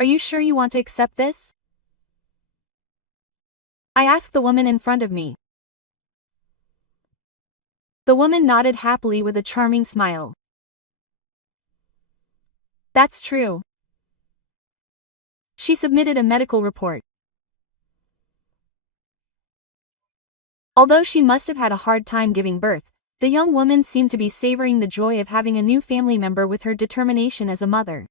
Are you sure you want to accept this? I asked the woman in front of me. The woman nodded happily with a charming smile. That's true. She submitted a medical report. Although she must have had a hard time giving birth, the young woman seemed to be savoring the joy of having a new family member with her determination as a mother.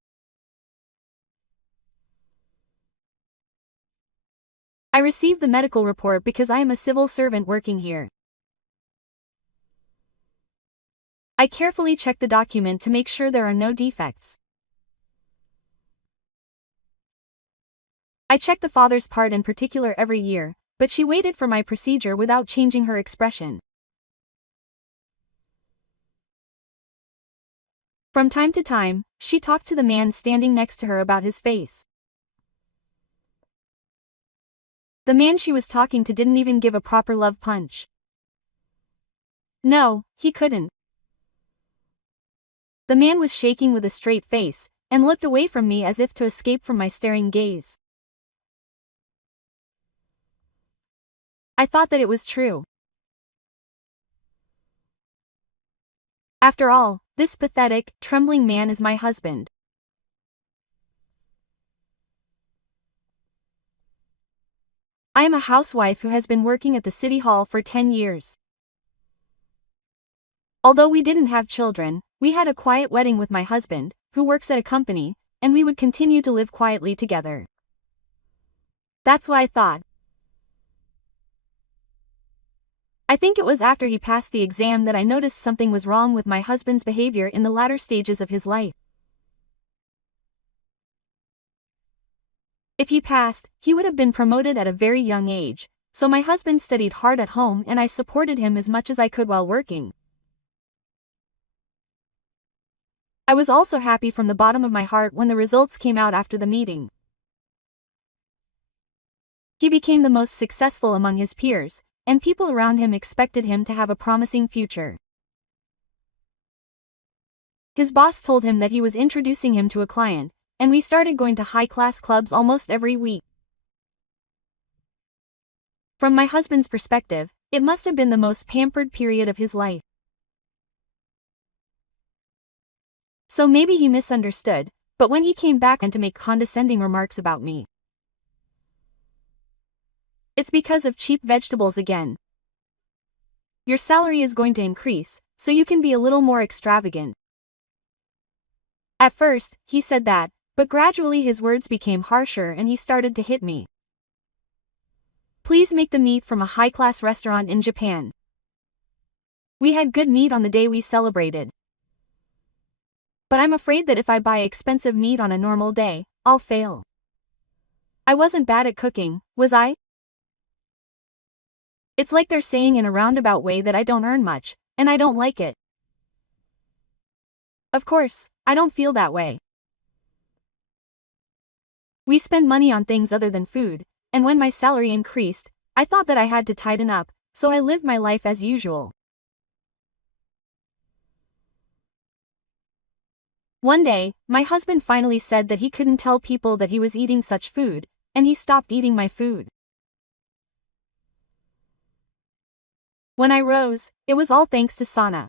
I received the medical report because I am a civil servant working here. I carefully checked the document to make sure there are no defects. I checked the father's part in particular every year, but she waited for my procedure without changing her expression. From time to time, she talked to the man standing next to her about his face. The man she was talking to didn't even give a proper love punch. No, he couldn't. The man was shaking with a straight face, and looked away from me as if to escape from my staring gaze. I thought that it was true. After all, this pathetic, trembling man is my husband. I am a housewife who has been working at the city hall for 10 years. Although we didn't have children, we had a quiet wedding with my husband, who works at a company, and we would continue to live quietly together. That's what I thought. I think it was after he passed the exam that I noticed something was wrong with my husband's behavior in the latter stages of his life. If he passed, he would have been promoted at a very young age, so my husband studied hard at home and I supported him as much as I could while working. I was also happy from the bottom of my heart when the results came out after the meeting. He became the most successful among his peers, and people around him expected him to have a promising future. His boss told him that he was introducing him to a client, and we started going to high-class clubs almost every week. From my husband's perspective, it must have been the most pampered period of his life. So maybe he misunderstood, but when he came back and to make condescending remarks about me, it's because of cheap vegetables again. Your salary is going to increase, so you can be a little more extravagant. At first, he said that, but gradually his words became harsher and he started to hit me. Please make the meat from a high-class restaurant in Japan. We had good meat on the day we celebrated. But I'm afraid that if I buy expensive meat on a normal day, I'll fail. I wasn't bad at cooking, was I? It's like they're saying in a roundabout way that I don't earn much, and I don't like it. Of course, I don't feel that way. We spend money on things other than food, and when my salary increased, I thought that I had to tighten up, so I lived my life as usual. One day, my husband finally said that he couldn't tell people that he was eating such food, and he stopped eating my food. When I rose, it was all thanks to sauna.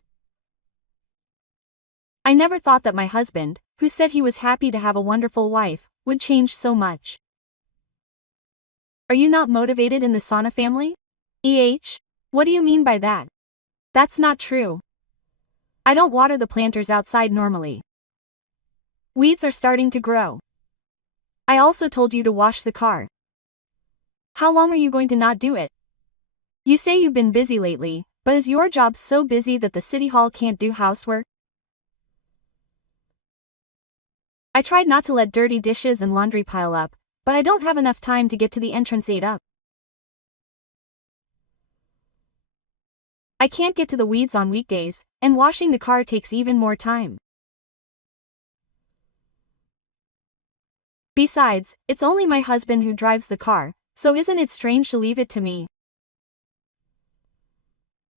I never thought that my husband, who said he was happy to have a wonderful wife, would change so much. Are you not motivated in the sauna family? What do you mean by that? That's not true. I don't water the planters outside normally. Weeds are starting to grow. I also told you to wash the car. How long are you going to not do it? You say you've been busy lately, but is your job so busy that the city hall can't do housework? I tried not to let dirty dishes and laundry pile up, but I don't have enough time to get to the entrance 8 up. I can't get to the weeds on weekdays, and washing the car takes even more time. Besides, it's only my husband who drives the car, so isn't it strange to leave it to me?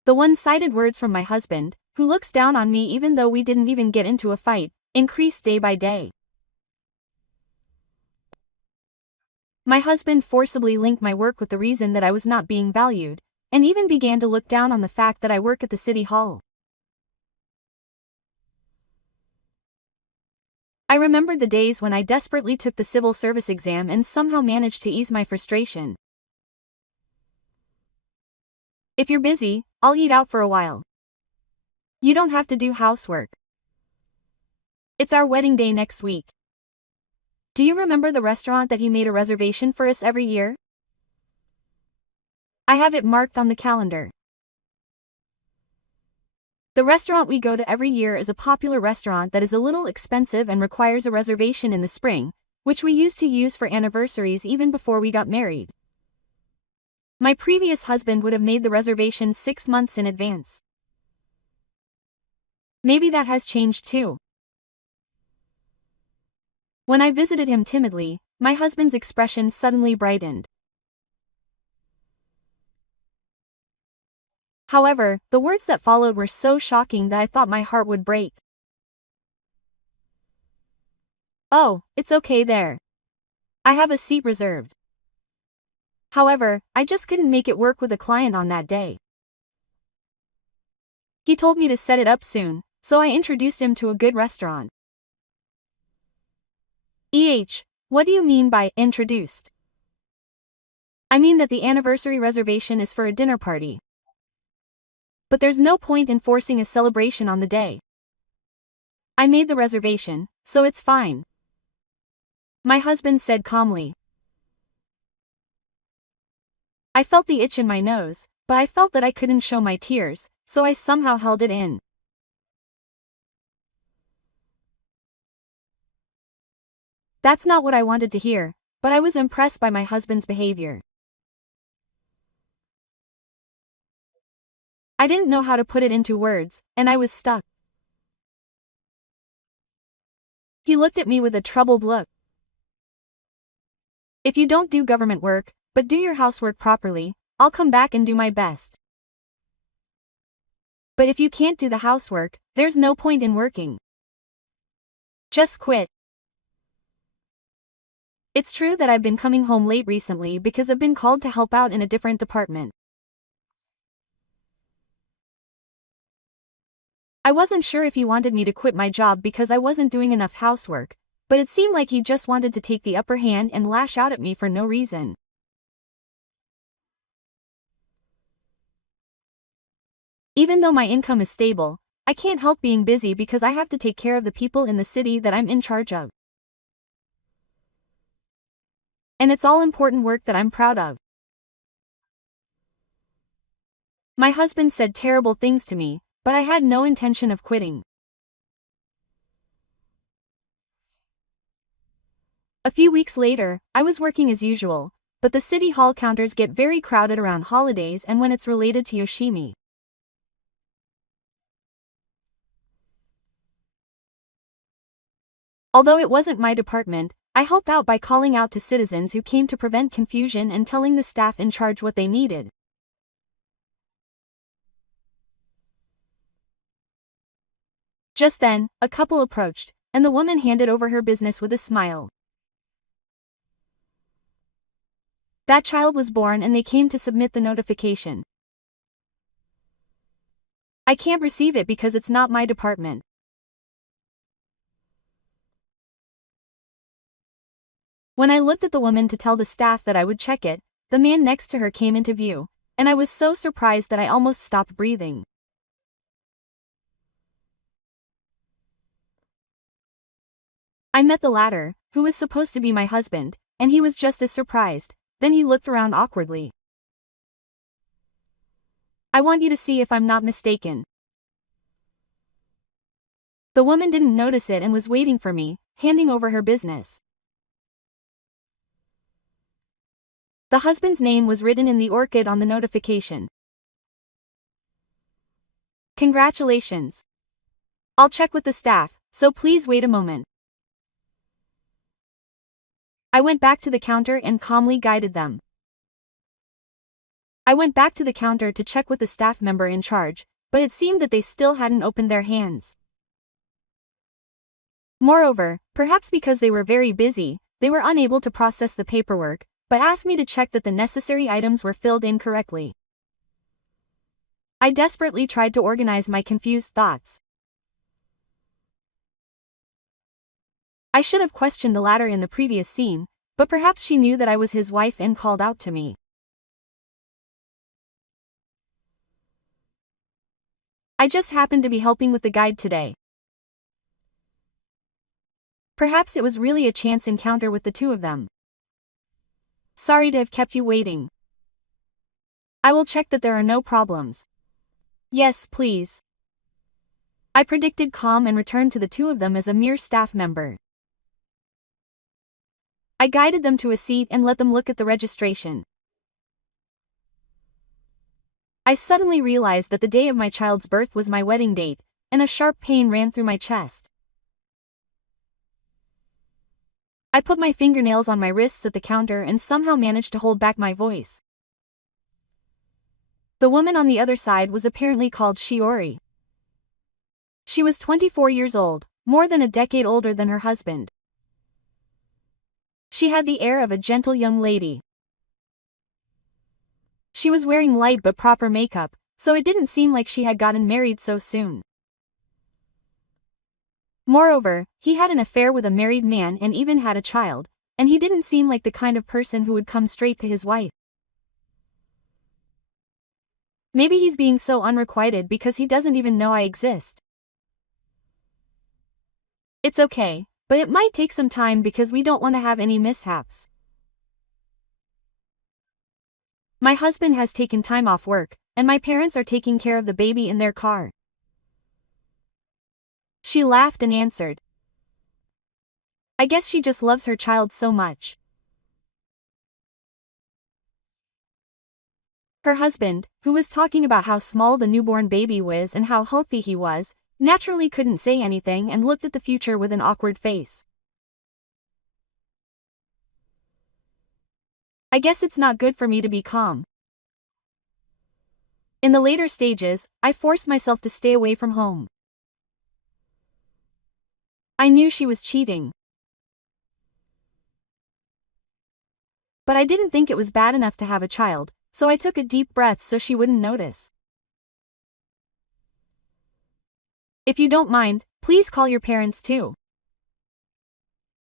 The one-sided words from my husband, who looks down on me even though we didn't even get into a fight, increased day by day. My husband forcibly linked my work with the reason that I was not being valued, and even began to look down on the fact that I work at the city hall. I remembered the days when I desperately took the civil service exam and somehow managed to ease my frustration. If you're busy, I'll eat out for a while. You don't have to do housework. It's our wedding day next week. Do you remember the restaurant that he made a reservation for us every year? I have it marked on the calendar. The restaurant we go to every year is a popular restaurant that is a little expensive and requires a reservation in the spring, which we used to use for anniversaries even before we got married. My previous husband would have made the reservation 6 months in advance. Maybe that has changed too. When I visited him timidly, my husband's expression suddenly brightened. However, the words that followed were so shocking that I thought my heart would break. Oh, it's okay there. I have a seat reserved. However, I just couldn't make it work with a client on that day. He told me to set it up soon, so I introduced him to a good restaurant. What do you mean by introduced? I mean that the anniversary reservation is for a dinner party. But there's no point in forcing a celebration on the day. I made the reservation, so it's fine. My husband said calmly. I felt the itch in my nose, but I felt that I couldn't show my tears, so I somehow held it in. That's not what I wanted to hear, but I was impressed by my husband's behavior. I didn't know how to put it into words, and I was stuck. He looked at me with a troubled look. If you don't do government work, but do your housework properly, I'll come back and do my best. But if you can't do the housework, there's no point in working. Just quit. It's true that I've been coming home late recently because I've been called to help out in a different department. I wasn't sure if he wanted me to quit my job because I wasn't doing enough housework, but it seemed like he just wanted to take the upper hand and lash out at me for no reason. Even though my income is stable, I can't help being busy because I have to take care of the people in the city that I'm in charge of. And it's all important work that I'm proud of. My husband said terrible things to me, but I had no intention of quitting. A few weeks later, I was working as usual, but the city hall counters get very crowded around holidays and when it's related to Yoshimi. Although it wasn't my department, I helped out by calling out to citizens who came to prevent confusion and telling the staff in charge what they needed. Just then, a couple approached, and the woman handed over her business with a smile. That child was born and they came to submit the notification. I can't receive it because it's not my department. When I looked at the woman to tell the staff that I would check it, the man next to her came into view, and I was so surprised that I almost stopped breathing. I met the latter, who was supposed to be my husband, and he was just as surprised. Then he looked around awkwardly. I want you to see if I'm not mistaken. The woman didn't notice it and was waiting for me, handing over her business. The husband's name was written in the orchid on the notification. Congratulations. I'll check with the staff, so please wait a moment. I went back to the counter and calmly guided them. I went back to the counter to check with the staff member in charge, but it seemed that they still hadn't opened their hands. Moreover, perhaps because they were very busy, they were unable to process the paperwork, but asked me to check that the necessary items were filled in correctly. I desperately tried to organize my confused thoughts. I should have questioned the latter in the previous scene, but perhaps she knew that I was his wife and called out to me. I just happened to be helping with the guide today. Perhaps it was really a chance encounter with the two of them. Sorry to have kept you waiting. I will check that there are no problems. Yes, please. I predicted calm and returned to the two of them as a mere staff member. I guided them to a seat and let them look at the registration. I suddenly realized that the day of my child's birth was my wedding date, and a sharp pain ran through my chest. I put my fingernails on my wrists at the counter and somehow managed to hold back my voice. The woman on the other side was apparently called Shiori. She was 24 years old, more than a decade older than her husband. She had the air of a gentle young lady. She was wearing light but proper makeup, so it didn't seem like she had gotten married so soon. Moreover, he had an affair with a married man and even had a child, and he didn't seem like the kind of person who would come straight to his wife. Maybe he's being so unrequited because he doesn't even know I exist. It's okay, but it might take some time because we don't want to have any mishaps. My husband has taken time off work, and my parents are taking care of the baby in their car. She laughed and answered. I guess she just loves her child so much. Her husband, who was talking about how small the newborn baby was and how healthy he was, naturally couldn't say anything and looked at the future with an awkward face. I guess it's not good for me to be calm. In the later stages, I forced myself to stay away from home. I knew she was cheating. But I didn't think it was bad enough to have a child, so I took a deep breath so she wouldn't notice. If you don't mind, please call your parents too.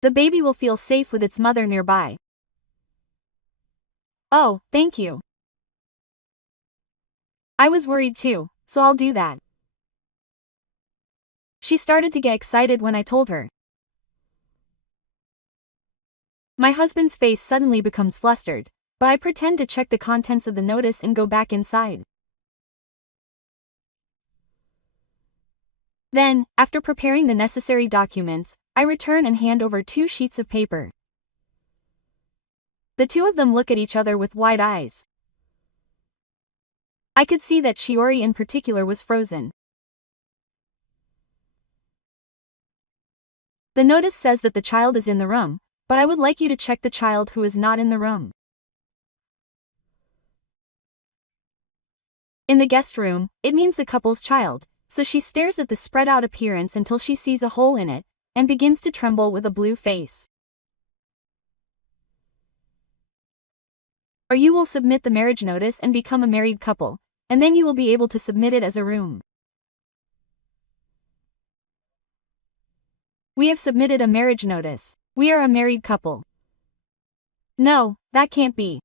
The baby will feel safe with its mother nearby. Oh, thank you. I was worried too, so I'll do that. She started to get excited when I told her. My husband's face suddenly becomes flustered, but I pretend to check the contents of the notice and go back inside. Then, after preparing the necessary documents, I return and hand over 2 sheets of paper. The two of them look at each other with wide eyes. I could see that Shiori in particular was frozen. The notice says that the child is in the room, but I would like you to check the child who is not in the room. In the guest room, it means the couple's child, so she stares at the spread-out appearance until she sees a hole in it, and begins to tremble with a blue face. Or you will submit the marriage notice and become a married couple, and then you will be able to submit it as a room. We have submitted a marriage notice. We are a married couple. No, that can't be.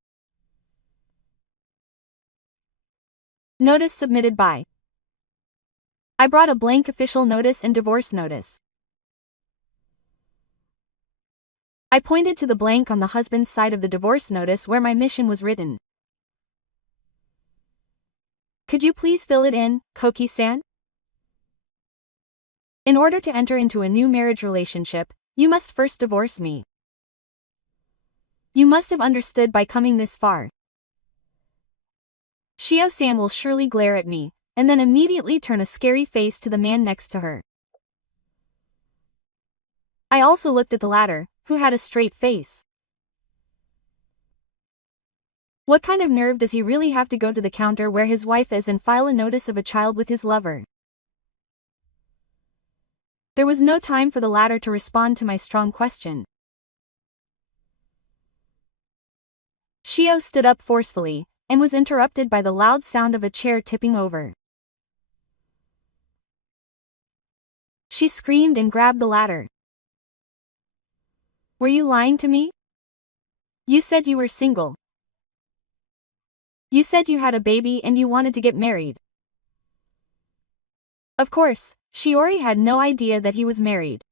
Notice submitted by. I brought a blank official notice and divorce notice. I pointed to the blank on the husband's side of the divorce notice where my mission was written. Could you please fill it in, Koki-san? In order to enter into a new marriage relationship, you must first divorce me. You must have understood by coming this far. Shio-san will surely glare at me, and then immediately turn a scary face to the man next to her. I also looked at the latter, who had a straight face. What kind of nerve does he really have to go to the counter where his wife is and file a notice of a child with his lover? There was no time for the latter to respond to my strong question. Shio stood up forcefully, and was interrupted by the loud sound of a chair tipping over. She screamed and grabbed the ladder. Were you lying to me? You said you were single. You said you had a baby and you wanted to get married. Of course, Shiori had no idea that he was married.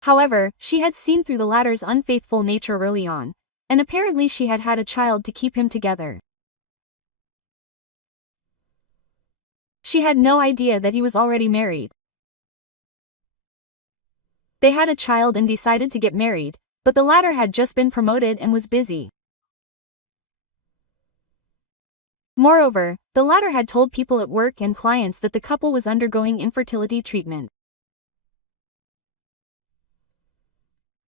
However, she had seen through the latter's unfaithful nature early on, and apparently she had had a child to keep him together. She had no idea that he was already married. They had a child and decided to get married, but the latter had just been promoted and was busy. Moreover, the latter had told people at work and clients that the couple was undergoing infertility treatment.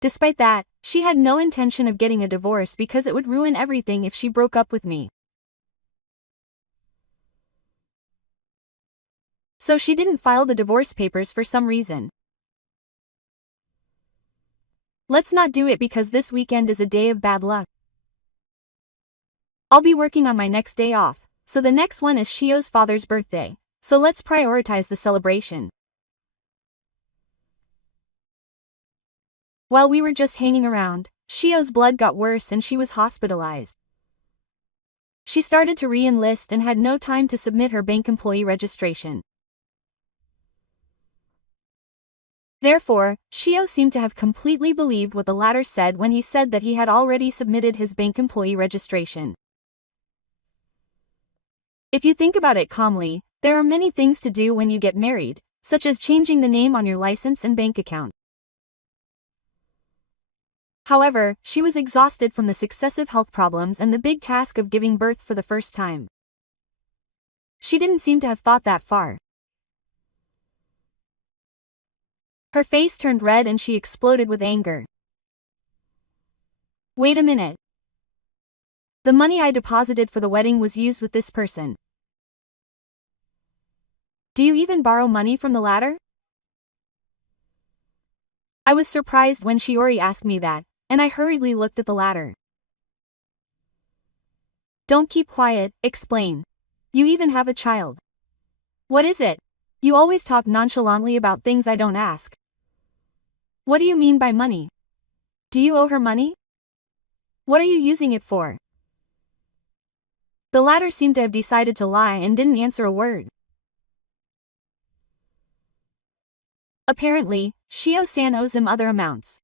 Despite that, she had no intention of getting a divorce because it would ruin everything if she broke up with me. So she didn't file the divorce papers for some reason. Let's not do it because this weekend is a day of bad luck. I'll be working on my next day off, so the next one is Shio's father's birthday, so let's prioritize the celebration. While we were just hanging around, Shio's blood got worse and she was hospitalized. She started to re-enlist and had no time to submit her bank employee registration. Therefore, Shio seemed to have completely believed what the latter said when he said that he had already submitted his bank employee registration. If you think about it calmly, there are many things to do when you get married, such as changing the name on your license and bank account. However, she was exhausted from the successive health problems and the big task of giving birth for the first time. She didn't seem to have thought that far. Her face turned red and she exploded with anger. Wait a minute. The money I deposited for the wedding was used with this person. Do you even borrow money from the latter? I was surprised when Shiori asked me that, and I hurriedly looked at the latter. Don't keep quiet, explain. You even have a child. What is it? You always talk nonchalantly about things I don't ask. What do you mean by money? Do you owe her money? What are you using it for? The latter seemed to have decided to lie and didn't answer a word. Apparently, Shio-san owes him other amounts.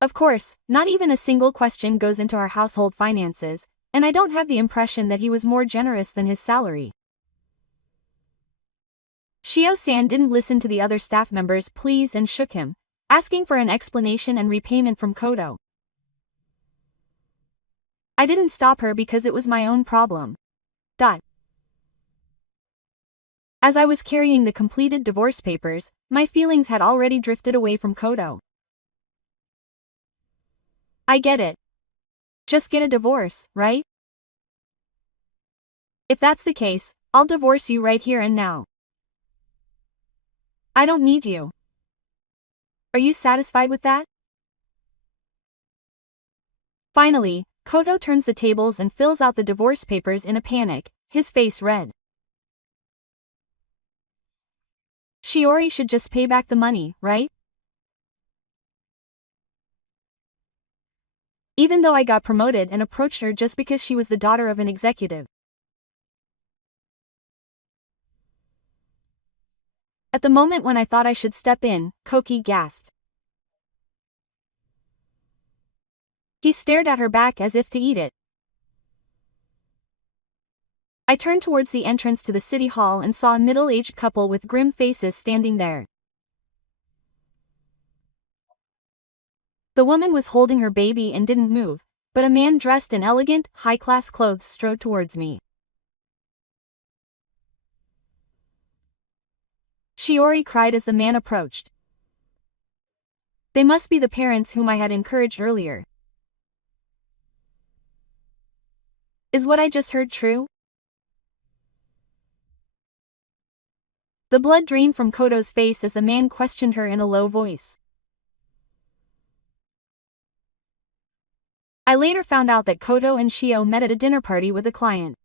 Of course, not even a single question goes into our household finances, and I don't have the impression that he was more generous than his salary. Shio-san didn't listen to the other staff members' pleas and shook him, asking for an explanation and repayment from Kodo. I didn't stop her because it was my own problem. As I was carrying the completed divorce papers, my feelings had already drifted away from Kodo. I get it. Just get a divorce, right? If that's the case, I'll divorce you right here and now. I don't need you. Are you satisfied with that? Finally, Kodo turns the tables and fills out the divorce papers in a panic, his face red. Shiori should just pay back the money, right? Even though I got promoted and approached her just because she was the daughter of an executive. At the moment when I thought I should step in, Koki gasped. He stared at her back as if to eat it. I turned towards the entrance to the city hall and saw a middle-aged couple with grim faces standing there. The woman was holding her baby and didn't move, but a man dressed in elegant, high-class clothes strode towards me. Shiori cried as the man approached. They must be the parents whom I had encouraged earlier. Is what I just heard true? The blood drained from Kodo's face as the man questioned her in a low voice. I later found out that Koto and Shio met at a dinner party with a client.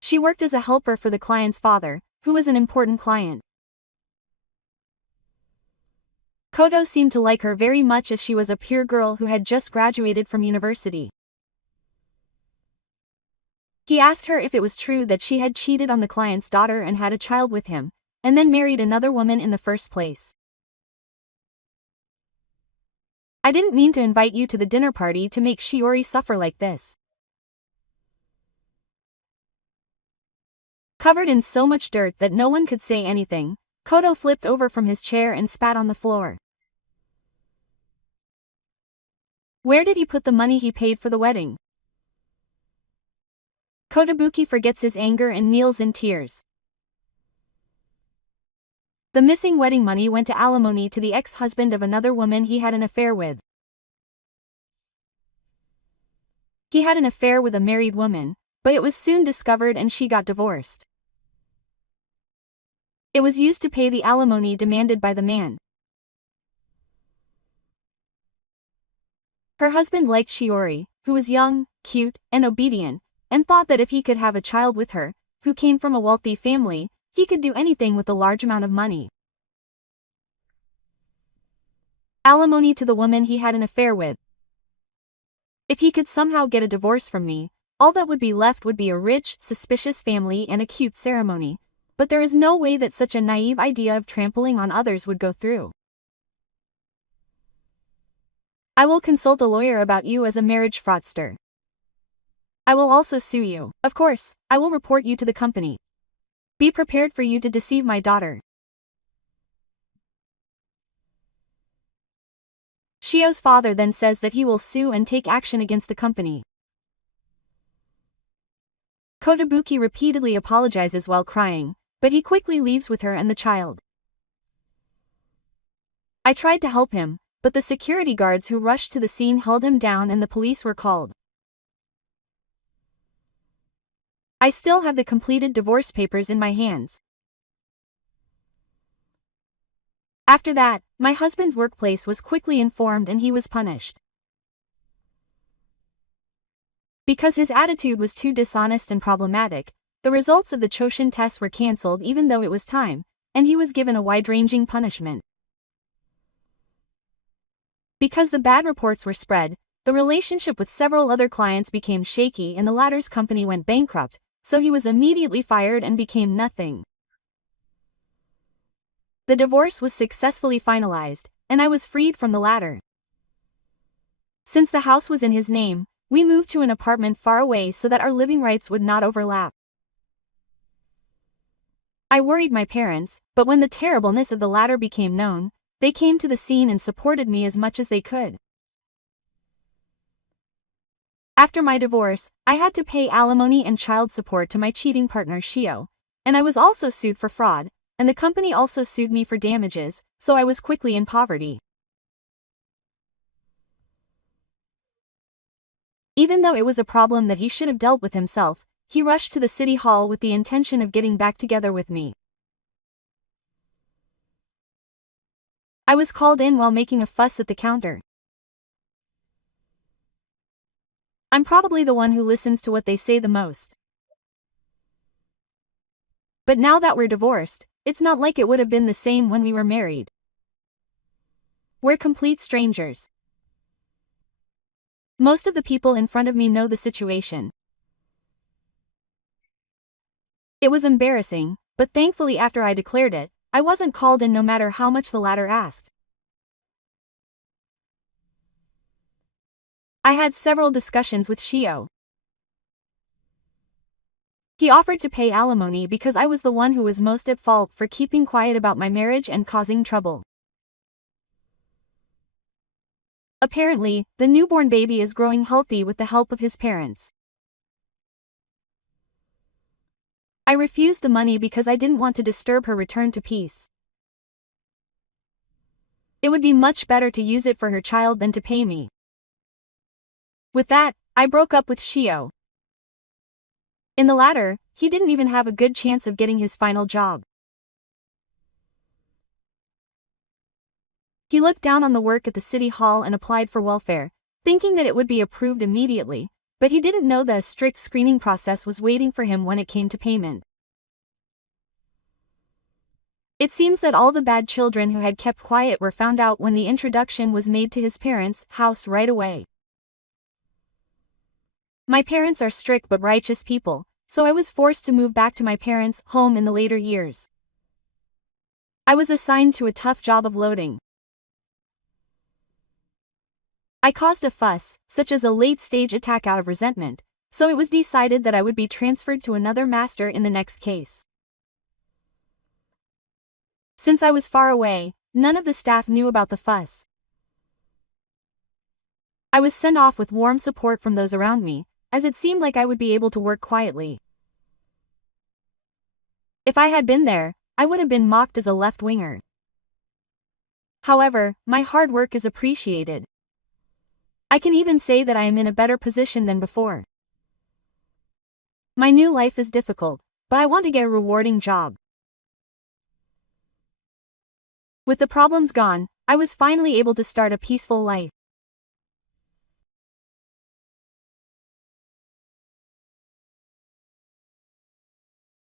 She worked as a helper for the client's father, who was an important client. Koto seemed to like her very much as she was a pure girl who had just graduated from university. He asked her if it was true that she had cheated on the client's daughter and had a child with him, and then married another woman in the first place. I didn't mean to invite you to the dinner party to make Shiori suffer like this. Covered in so much dirt that no one could say anything, Koto flipped over from his chair and spat on the floor. Where did he put the money he paid for the wedding? Kotobuki forgets his anger and kneels in tears. The missing wedding money went to alimony to the ex-husband of another woman he had an affair with. He had an affair with a married woman, but it was soon discovered and she got divorced. It was used to pay the alimony demanded by the man. Her husband liked Shiori, who was young, cute, and obedient, and thought that if he could have a child with her, who came from a wealthy family, he could do anything with a large amount of money. Alimony to the woman he had an affair with. If he could somehow get a divorce from me, all that would be left would be a rich, suspicious family and a cute ceremony, but there is no way that such a naive idea of trampling on others would go through. I will consult a lawyer about you as a marriage fraudster. I will also sue you. Of course, I will report you to the company. Be prepared for you to deceive my daughter. Shio's father then says that he will sue and take action against the company. Kotobuki repeatedly apologizes while crying, but he quickly leaves with her and the child. I tried to help him, but the security guards who rushed to the scene held him down and the police were called. I still have the completed divorce papers in my hands. After that, my husband's workplace was quickly informed and he was punished. Because his attitude was too dishonest and problematic, the results of the Choshin test were cancelled even though it was time, and he was given a wide-ranging punishment. Because the bad reports were spread, the relationship with several other clients became shaky and the latter's company went bankrupt, so he was immediately fired and became nothing. The divorce was successfully finalized, and I was freed from the latter. Since the house was in his name, we moved to an apartment far away so that our living rights would not overlap. I worried my parents, but when the terribleness of the latter became known, they came to the scene and supported me as much as they could. After my divorce, I had to pay alimony and child support to my cheating partner Shio, and I was also sued for fraud, and the company also sued me for damages, so I was quickly in poverty. Even though it was a problem that he should have dealt with himself, he rushed to the city hall with the intention of getting back together with me. I was called in while making a fuss at the counter. I'm probably the one who listens to what they say the most. But now that we're divorced, it's not like it would have been the same when we were married. We're complete strangers. Most of the people in front of me know the situation. It was embarrassing, but thankfully after I declared it, I wasn't called in no matter how much the latter asked. I had several discussions with Shio. He offered to pay alimony because I was the one who was most at fault for keeping quiet about my marriage and causing trouble. Apparently, the newborn baby is growing healthy with the help of his parents. I refused the money because I didn't want to disturb her return to peace. It would be much better to use it for her child than to pay me. With that, I broke up with Shio. In the latter, he didn't even have a good chance of getting his final job. He looked down on the work at the city hall and applied for welfare, thinking that it would be approved immediately, but he didn't know that a strict screening process was waiting for him when it came to payment. It seems that all the bad children who had kept quiet were found out when the introduction was made to his parents' house right away. My parents are strict but righteous people, so I was forced to move back to my parents' home in the later years. I was assigned to a tough job of loading. I caused a fuss, such as a late-stage attack out of resentment, so it was decided that I would be transferred to another master in the next case. Since I was far away, none of the staff knew about the fuss. I was sent off with warm support from those around me, as it seemed like I would be able to work quietly. If I had been there, I would have been mocked as a left-winger. However, my hard work is appreciated. I can even say that I am in a better position than before. My new life is difficult, but I want to get a rewarding job. With the problems gone, I was finally able to start a peaceful life.